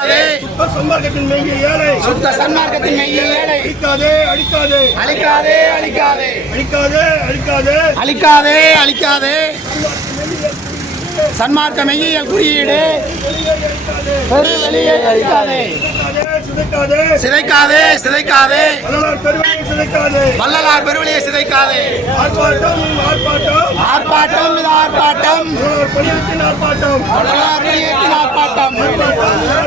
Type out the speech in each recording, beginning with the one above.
சுத்த சம்பார்க்கத்தின் மெய்ய ஏழை. சுத்த சன்மார்க்கத்தின் மெய்யில் ஏழை. அழிக்காதே அழிக்காதே. அழிக்காதே அழிக்காதே. அழிக்காதே அழிக்காதே. அழிக்காதே அழிக்காதே. சன்மார்க்க மெய்யியல் குறியீடு. பெரு வெளியை அழிக்காதே. சிதைக்காதே சிதைக்காதே. வள்ளலார் பெருவெளியை சிதைக்காதே. ஆர்ப்பாட்டம் ஆர்ப்பாட்டம். ஆர்ப்பாட்டம் இது ஆர்ப்பாட்டம். வள்ளலார் வெளியேற்றின் ஆர்ப்பாட்டம்.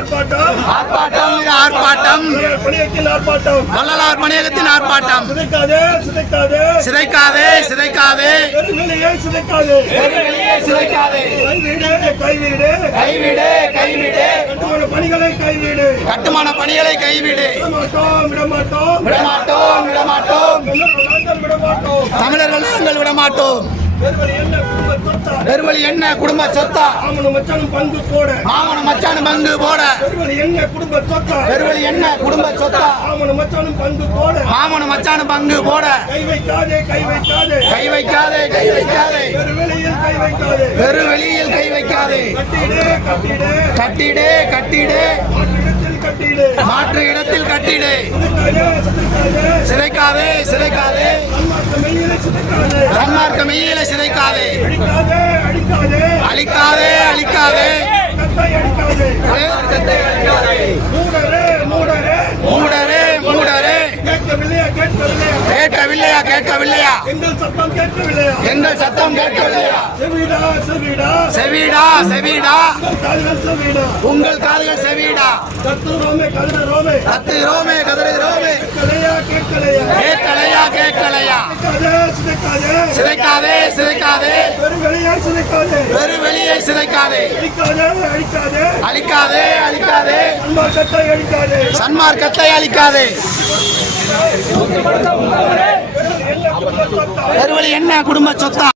ஆர்ப்பாட்டம். ஆர்ப்பாட்டம் ஆர்ப்பாட்டம். வரலாறு பணியத்தின் ஆர்ப்பாட்டம். வள்ளலார் மணியகத்தின் ஆர்ப்பாட்டம். சிதைக்காதே சிதைக்காதே. சிதைக்காதே சிதைக்காதே. பெருநிலையை சிதைக்காதே. பெருவெளியை சிதைக்காதே. கைவீடு கைவீடு. கைவிடு கைவிடு. கட்டுமான பணிகளை கைவீடு. கட்டுமான பணிகளை கைவிடு. விடமாட்டோம் விடமாட்டோம். விடமாட்டோம் விடமாட்டோம். தமிழர்கள் நாங்கள் விடமாட்டோம். பெருவழி என்ன குடும்ப சொத்தா? ஆமனும் மச்சானும் பங்கு போட. மாமன மச்சான பங்கு போட. பெருவழி என்ன குடும்ப சொத்தா? பெருவழி என்ன குடும்ப சொத்தா? ஆமனும் மச்சானும் பங்கு போட. மாமன மச்சான பங்கு போட. கை வைக்காதே கை வைக்காதே. கை வைக்காதே கை வைக்காதே. பெருவெளியில் கை வைக்காதே. பெருவெளியில் கை வைக்காதே. கட்டிடு கட்டிடு. கட்டிடு கட்டிடு. இடத்தில் கட்டிடு. மாற்று இடத்தில் கட்டிடு சிதைக்காதே சிதைக்காதே. சன்மார்க்க மெய்யில சிதைக்காதே. அழிக்காதே அழிக்காதே. மூடரே மூடரே. கேட்கவில்லையா கேட்கவில்லையா? எங்கள் சத்தம் கேட்கவில்லையா? செவிடா செவிடா. உங்கள் காதுகள் செவிடா. கத்து ரோமே கதறு ரோமே. கதறு ரோமே. சிதைக்காதே சிதைக்காதே. பெருவெளியை சிதைக்காதே. பெருவெளியை சிதைக்காதே. அழிக்காதே அழிக்காதே. அழிக்காதே சன்மார்க்கத்தை அழிக்காதே. சன்மார்க்கத்தை அழிக்காதே. பெருவெளி என்ன குடும்ப சொத்தா?